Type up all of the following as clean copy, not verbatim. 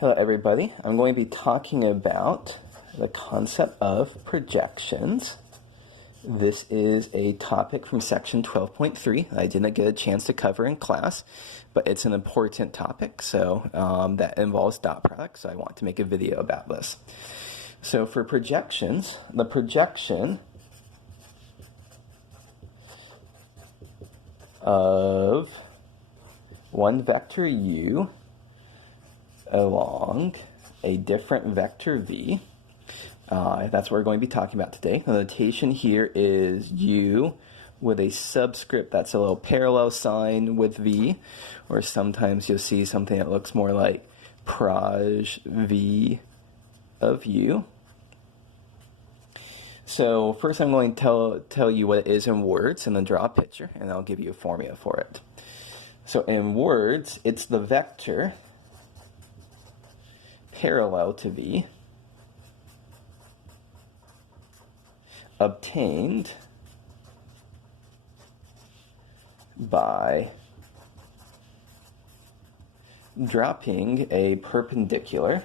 Hello everybody, I'm going to be talking about the concept of projections. This is a topic from section 12.3 I didn't get a chance to cover in class, but it's an important topic, so that involves dot products, so I want to make a video about this. So for projections, the projection of one vector u along a different vector v. That's what we're going to be talking about today. The notation here is u with a subscript that's a little parallel sign with v, or sometimes you'll see something that looks more like proj v of u. So first I'm going to tell you what it is in words and then draw a picture, and I'll give you a formula for it. So in words, it's the vector parallel to v obtained by dropping a perpendicular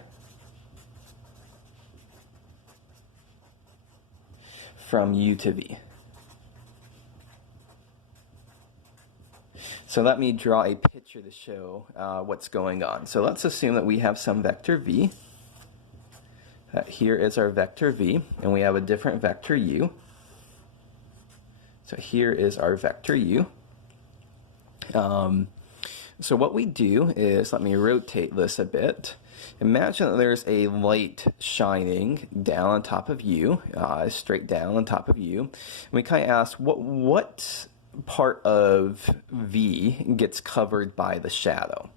from u to v. So let me draw a picture to show what's going on. So let's assume that we have some vector v. Here is our vector v, and we have a different vector u. So here is our vector u. So what we do is, let me rotate this a bit. Imagine that there's a light shining down on top of u, straight down on top of u. And we kind of ask, what part of v gets covered by the shadow?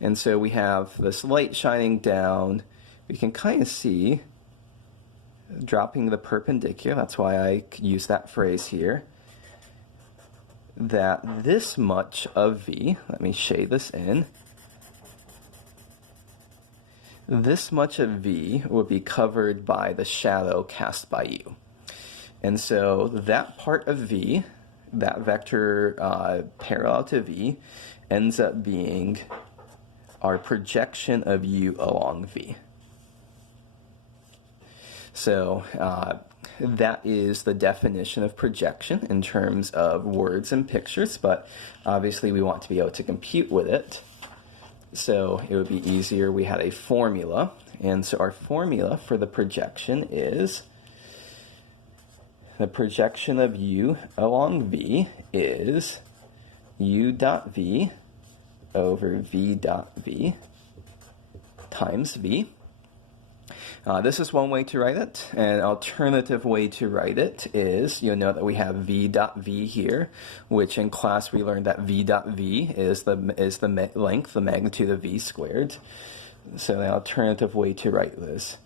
And so we have this light shining down. We can kind of see dropping the perpendicular, that's why I use that phrase here, that this much of v, let me shade this in, this much of v would be covered by the shadow cast by u. And so that part of v, that vector parallel to v, ends up being our projection of u along v. So that is the definition of projection in terms of words and pictures, but obviously we want to be able to compute with it. So it would be easier, we had a formula, and so our formula for the projection is the projection of u along v is u dot v over v dot v times v. This is one way to write it. An alternative way to write it is, you'll note that we have v dot v here, which in class we learned that v dot v is the length, the magnitude of v squared. So the alternative way to write this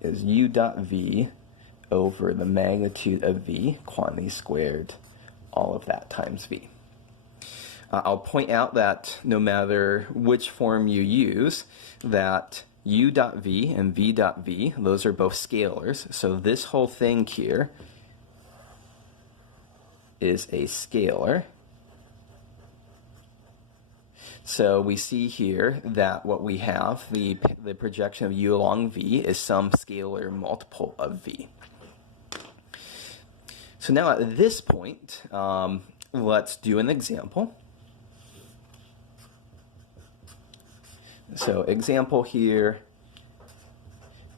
is u dot v over the magnitude of v, quantity squared, all of that times v. I'll point out that no matter which form you use, that u dot v and v dot v, those are both scalars. So this whole thing here is a scalar. So we see here that what we have, the projection of u along v, is some scalar multiple of v. So now at this point, let's do an example. So example here,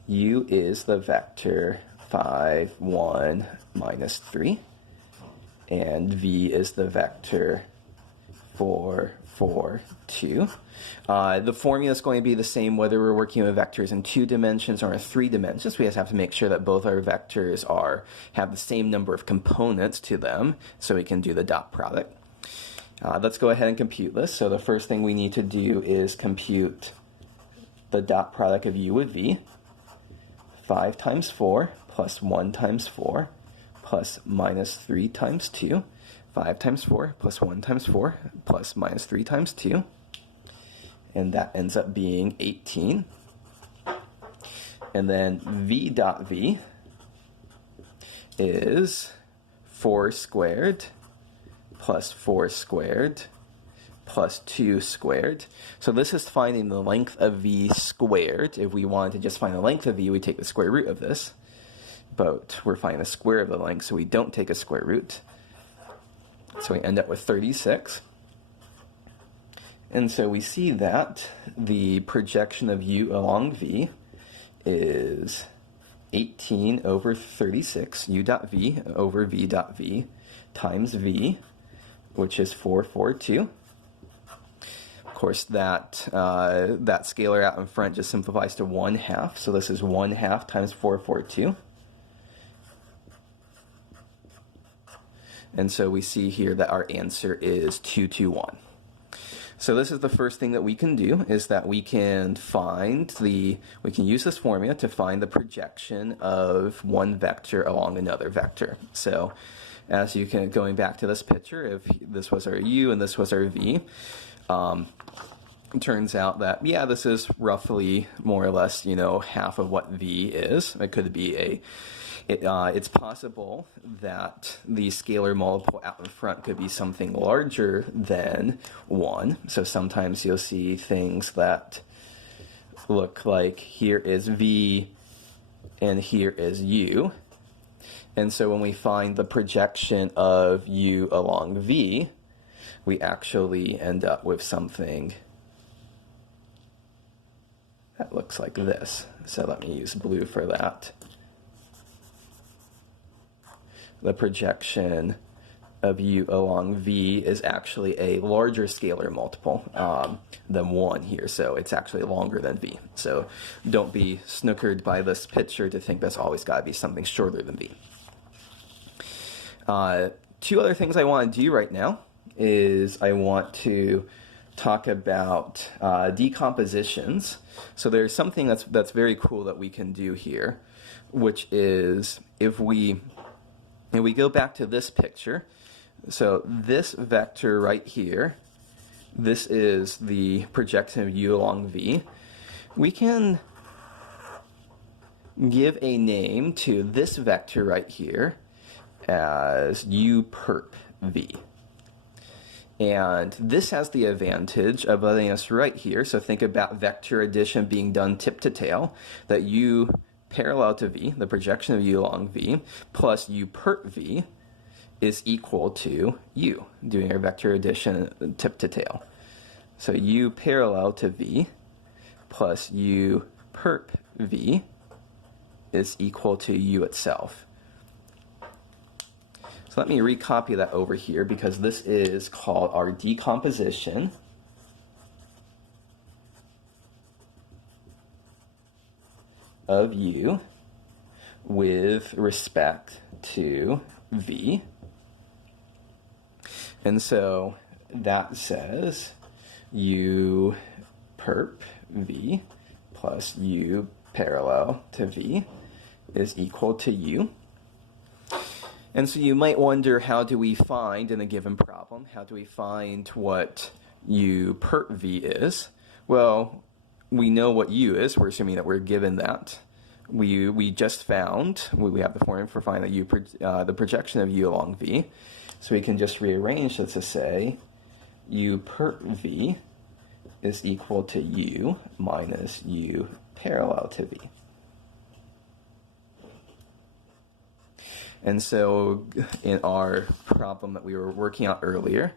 u is the vector 5, 1, minus 3, and v is the vector 4, 4, 2. The formula is going to be the same whether we're working with vectors in 2 dimensions or in 3 dimensions. We just have to make sure that both our vectors have the same number of components to them, so we can do the dot product. Let's go ahead and compute this. So the first thing we need to do is compute the dot product of u with v. 5 times 4 plus 1 times 4 plus minus 3 times 2. 5 times 4 plus 1 times 4 plus minus 3 times 2. And that ends up being 18. And then v dot v is 4 squared plus 4 squared plus 2 squared. So this is finding the length of v squared. If we wanted to just find the length of v, we take the square root of this. But we're finding the square of the length, so we don't take a square root. So we end up with 36. And so we see that the projection of u along v is 18 over 36, u dot v over v dot v times v, which is 442. Of course, that scalar out in front just simplifies to 1/2, so this is 1/2 times 442. And so we see here that our answer is 221. So this is the first thing that we can do, is that we can use this formula to find the projection of one vector along another vector. So as you can, going back to this picture, if this was our u and this was our v, it turns out that, yeah, this is roughly more or less, half of what v is. It could be it's possible that the scalar multiple out in front could be something larger than 1. So sometimes you'll see things that look like here is v and here is u. And so when we find the projection of u along v, we actually end up with something that looks like this. So let me use blue for that. The projection of u along v is actually a larger scalar multiple than 1 here, so it's actually longer than v. So don't be snookered by this picture to think that's always got to be something shorter than v. Two other things I want to do right now is I want to talk about decompositions. So there's something that's very cool that we can do here, which is if we go back to this picture, so this vector right here, this is the projection of u along v. We can give a name to this vector right here as u perp v. And this has the advantage of letting us right here, so think about vector addition being done tip to tail, that u parallel to v, the projection of u along v, plus u perp v is equal to u, doing our vector addition tip to tail. So u parallel to v plus u perp v is equal to u itself. So let me recopy that over here, because this is called our decomposition of u with respect to v. And so that says u perp v plus u parallel to v is equal to u. And so you might wonder, how do we find, in a given problem, how do we find what u perp v is? Well, we know what u is. We're assuming that we're given that. We just found, we have the formula for finding the projection of u along v. So we can just rearrange this to say u perp v is equal to u minus u parallel to v. And so in our problem that we were working out earlier,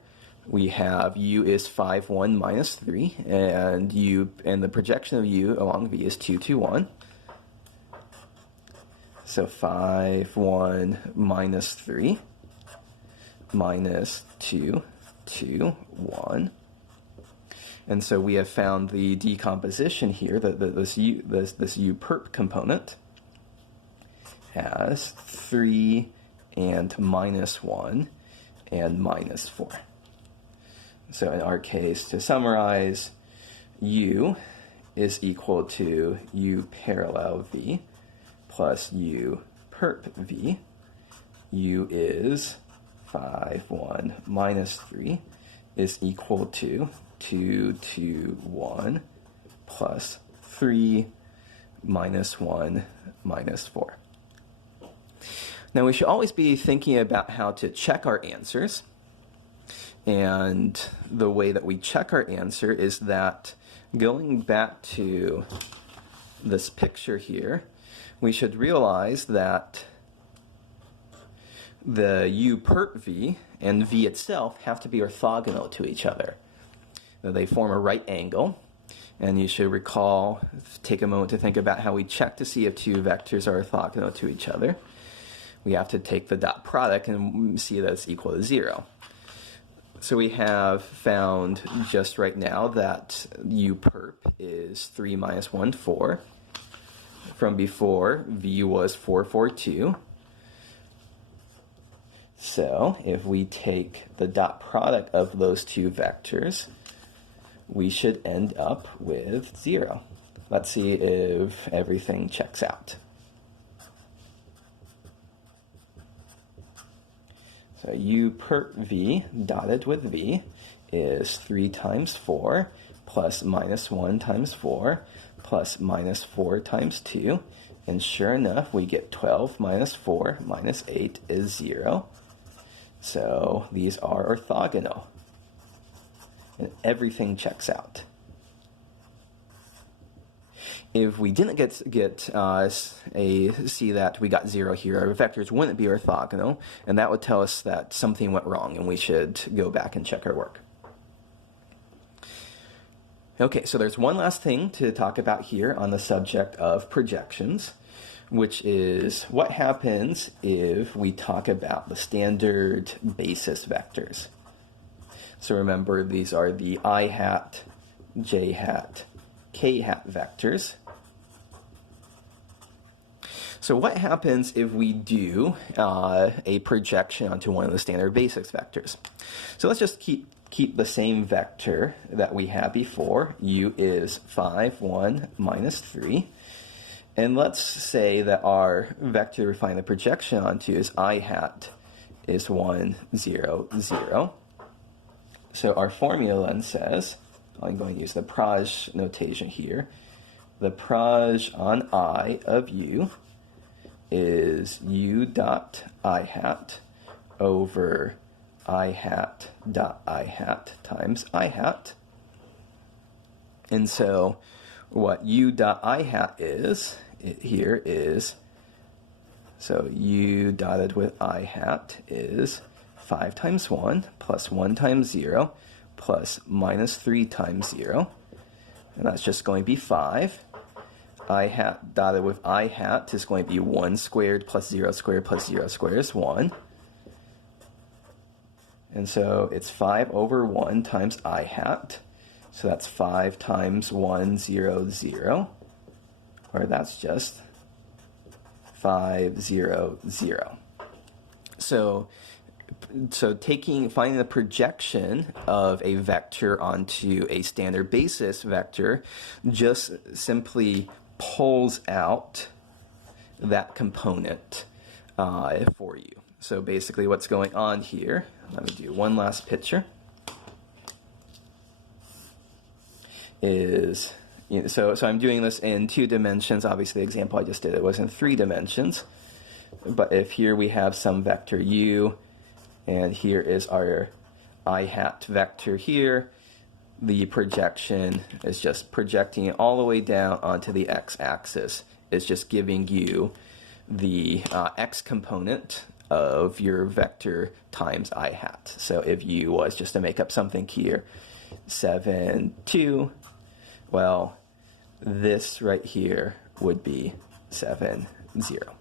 we have u is 5, 1 minus 3, and the projection of u along v is 2, 2, 1. So 5, 1 minus 3 minus 2, 2, 1. And so we have found the decomposition here, that this u perp component has 3 and minus 1 and minus 4. So in our case, to summarize, u is equal to u parallel v plus u perp v. U is 5, 1 minus 3 is equal to 2, 2, 1 plus 3 minus 1 minus 4. Now we should always be thinking about how to check our answers. And the way that we check our answer is that going back to this picture here, we should realize that the u perp v and v itself have to be orthogonal to each other. They form a right angle, and you should recall, take a moment to think about how we check to see if two vectors are orthogonal to each other. We have to take the dot product and see that it's equal to 0. So we have found just right now that u perp is 3 minus 1, 4. From before, v was 4, 4, 2. So if we take the dot product of those two vectors, we should end up with 0. Let's see if everything checks out. So u perp v dotted with v is 3 times 4 plus minus 1 times 4 plus minus 4 times 2. And sure enough, we get 12 minus 4 minus 8 is 0. So these are orthogonal. And everything checks out. If we didn't see that we got 0 here, our vectors wouldn't be orthogonal, and that would tell us that something went wrong and we should go back and check our work. Okay, so there's one last thing to talk about here on the subject of projections, which is what happens if we talk about the standard basis vectors. So remember, these are the I hat, j hat, k hat vectors. So what happens if we do a projection onto one of the standard basis vectors? So let's just keep the same vector that we had before. U is 5, 1, minus 3. And let's say that our vector we find the projection onto is I hat is 1, 0, 0. So our formula then says, I'm going to use the proj notation here. The proj on I of u is u dot I hat over I hat dot I hat times I hat. And so what u dot I hat is, here is, so u dotted with I hat is 5 times 1 plus 1 times 0 plus minus 3 times 0. And that's just going to be 5. I hat dotted with I hat is going to be 1 squared plus 0 squared plus 0 squared is 1. And so it's 5 over 1 times I hat. So that's 5 times 1, 0, 0. Or that's just 5, 0, 0. So finding the projection of a vector onto a standard basis vector just simply pulls out that component for you. So basically what's going on here, let me do one last picture, is, so I'm doing this in 2 dimensions. Obviously the example I just did, it was in 3 dimensions. But if here we have some vector u, and here is our I hat vector here, the projection is just projecting it all the way down onto the x-axis. It's just giving you the x component of your vector times I hat. So if u was, just to make up something here, 7, 2, well, this right here would be 7, 0.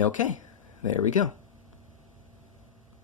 Okay, there we go.